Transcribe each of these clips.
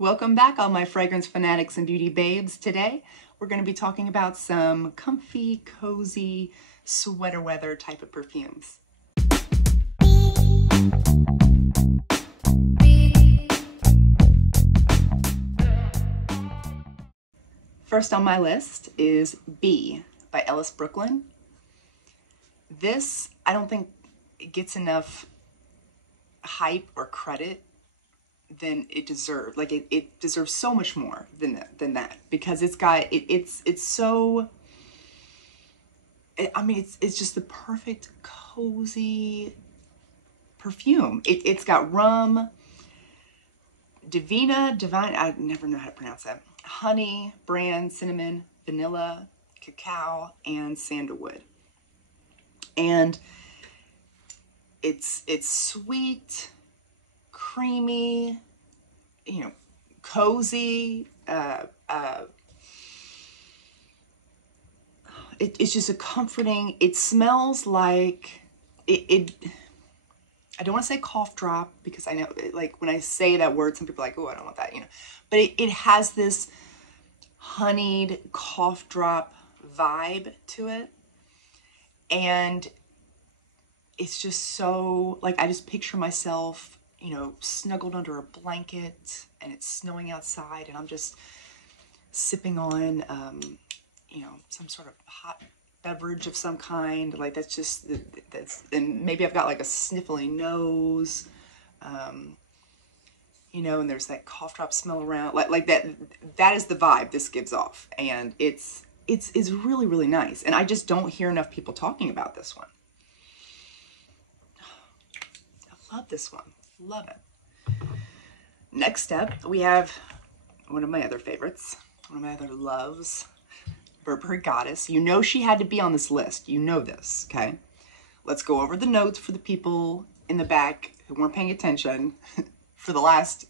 Welcome back, all my fragrance fanatics and beauty babes. Today, we're going to be talking about some comfy, cozy, sweater weather type of perfumes. First on my list is Bee by Ellis Brooklyn. This, I don't think it gets enough hype or credit than it deserved. Like it deserves so much more than that because it's got it's so, I mean, it's just the perfect cozy perfume. It's got rum, divine, I never know how to pronounce that, honey, bran, cinnamon, vanilla, cacao, and sandalwood. And it's sweet, creamy, you know, cozy. It's just a comforting. It smells like it. I don't want to say cough drop because I know, like, when I say that word, some people are like, oh, I don't want that, you know. But it has this honeyed cough drop vibe to it, and it's just so, like, I just picture myself, you know, snuggled under a blanket and it's snowing outside and I'm just sipping on, you know, some sort of hot beverage of some kind. Like, that's just, and maybe I've got like a sniffly nose, you know, and there's that cough drop smell around, like that is the vibe this gives off. And it's really, really nice. And I just don't hear enough people talking about this one. I love this one. Love it. Next up, we have one of my other favorites, one of my other loves, Burp Goddess. You know she had to be on this list. You know this, okay? Let's go over the notes for the people in the back who weren't paying attention for the last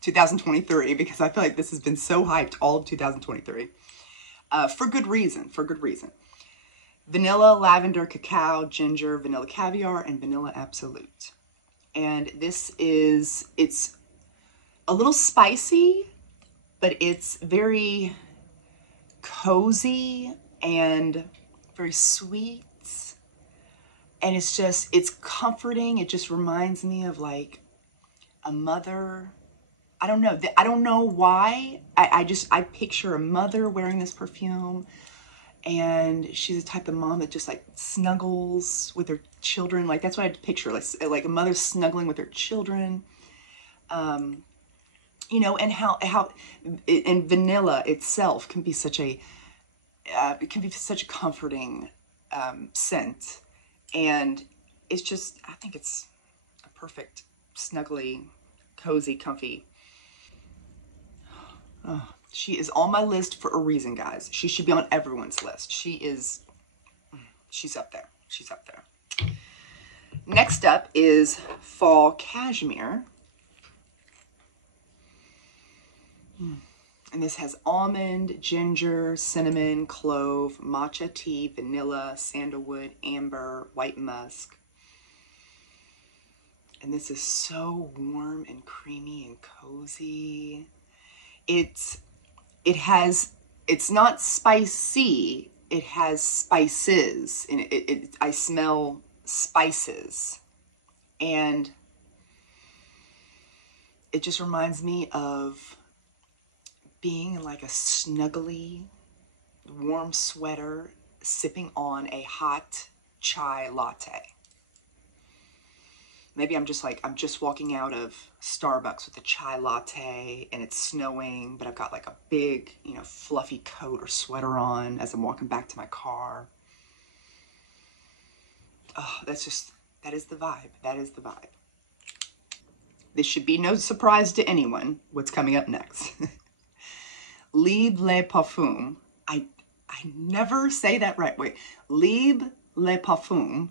2023, because I feel like this has been so hyped all of 2023. For good reason, Vanilla, lavender, cacao, ginger, vanilla caviar, and vanilla absolute. And this is, it's a little spicy, but it's very cozy and very sweet. And it's just, it's comforting. It just reminds me of like a mother. I don't know why. I picture a mother wearing this perfume. And she's the type of mom that just like snuggles with her children. Like, that's what I picture, like a mother snuggling with her children. You know, and how and vanilla itself can be such a, it can be such a comforting scent. And it's just, I think it's a perfect, snuggly, cozy, comfy. Oh. She is on my list for a reason, guys. She should be on everyone's list. She's up there. She's up there. Next up is Fall Cashmere. And this has almond, ginger, cinnamon, clove, matcha tea, vanilla, sandalwood, amber, white musk. And this is so warm and creamy and cozy. It's not spicy, it has spices, and I smell spices, and it just reminds me of being in like a snuggly, warm sweater, sipping on a hot chai latte. Maybe I'm just walking out of Starbucks with a chai latte and it's snowing, but I've got like a big, you know, fluffy coat or sweater on as I'm walking back to my car. Oh, that is the vibe. That is the vibe. This should be no surprise to anyone what's coming up next. Libre le Parfum. I never say that right. Wait, Libre le Parfum.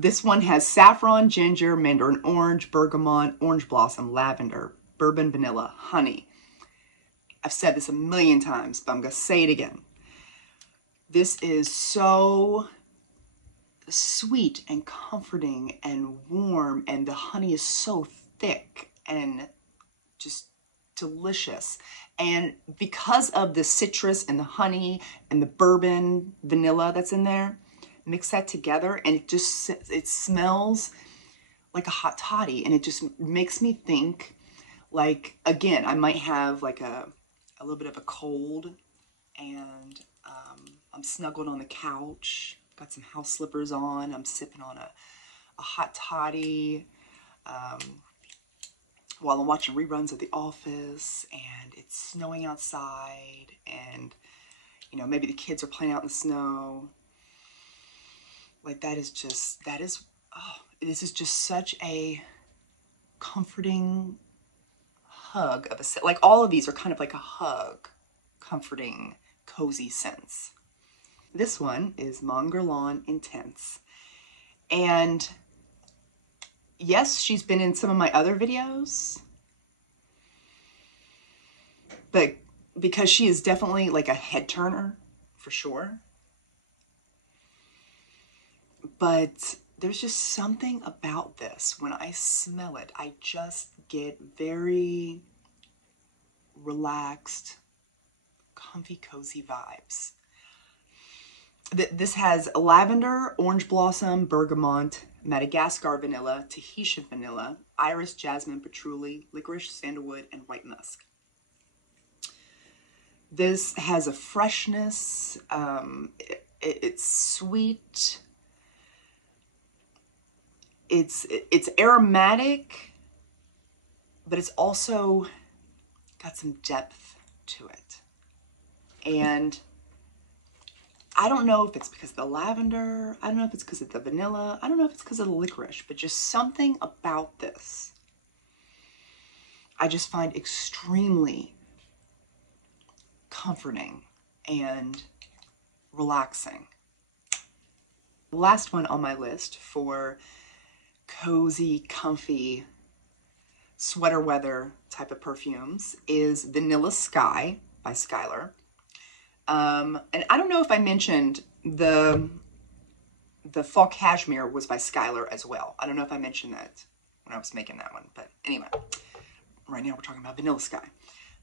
This one has saffron, ginger, mandarin orange, bergamot, orange blossom, lavender, bourbon vanilla, honey. I've said this a million times, but I'm going to say it again. This is so sweet and comforting and warm, and the honey is so thick and delicious. And because of the citrus and the honey and the bourbon vanilla that's in there, mix that together and it smells like a hot toddy, and it just makes me think like, again, I might have like a little bit of a cold, and I'm snuggled on the couch, got some house slippers on, I'm sipping on a hot toddy while I'm watching reruns of The Office, and it's snowing outside, and you know, maybe the kids are playing out in the snow. Like this is just such a comforting hug of a scent. Like all of these are kind of like a hug, comforting, cozy scents. This one is Mon Guerlain Intense. And yes, she's been in some of my other videos, but because she is definitely like a head turner for sure. But there's just something about this. When I smell it, I just get very relaxed, comfy, cozy vibes. This has lavender, orange blossom, bergamot, Madagascar vanilla, Tahitian vanilla, iris, jasmine, patchouli, licorice, sandalwood, and white musk. This has a freshness, it's sweet, it's aromatic, but it's also got some depth to it. And I don't know if it's because of the lavender, I don't know if it's because of the vanilla, I don't know if it's because of the licorice, but just something about this I just find extremely comforting and relaxing. The last one on my list for cozy, comfy, sweater weather type of perfumes is Vanilla Sky by Skyler. And I don't know if I mentioned the Fall Cashmere was by Skyler as well. I don't know if I mentioned that when I was making that one, but anyway, right now we're talking about Vanilla Sky.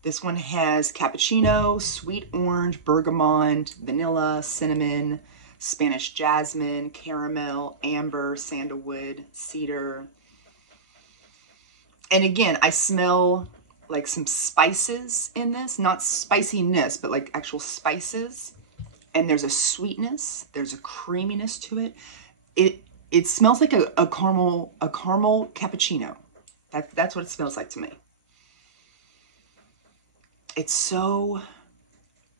This one has cappuccino, sweet orange, bergamot, vanilla, cinnamon, Spanish jasmine, caramel, amber, sandalwood, cedar. And again, I smell like some spices in this, not spiciness, but like actual spices. And there's a sweetness, there's a creaminess to it. It smells like a caramel cappuccino. That's what it smells like to me. It's so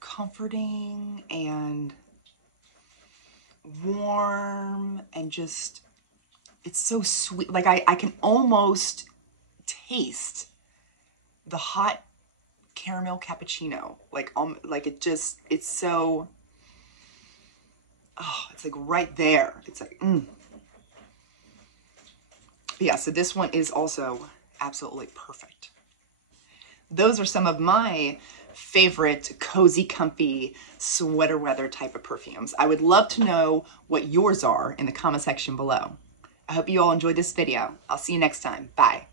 comforting and warm and just, it's so sweet. Like I can almost taste the hot caramel cappuccino. Like it just, it's so, oh, it's like right there. It's like, Yeah, so this one is also absolutely perfect. Those are some of my favorite cozy, comfy, sweater weather type of perfumes. I would love to know what yours are in the comment section below. I hope you all enjoyed this video. I'll see you next time. Bye.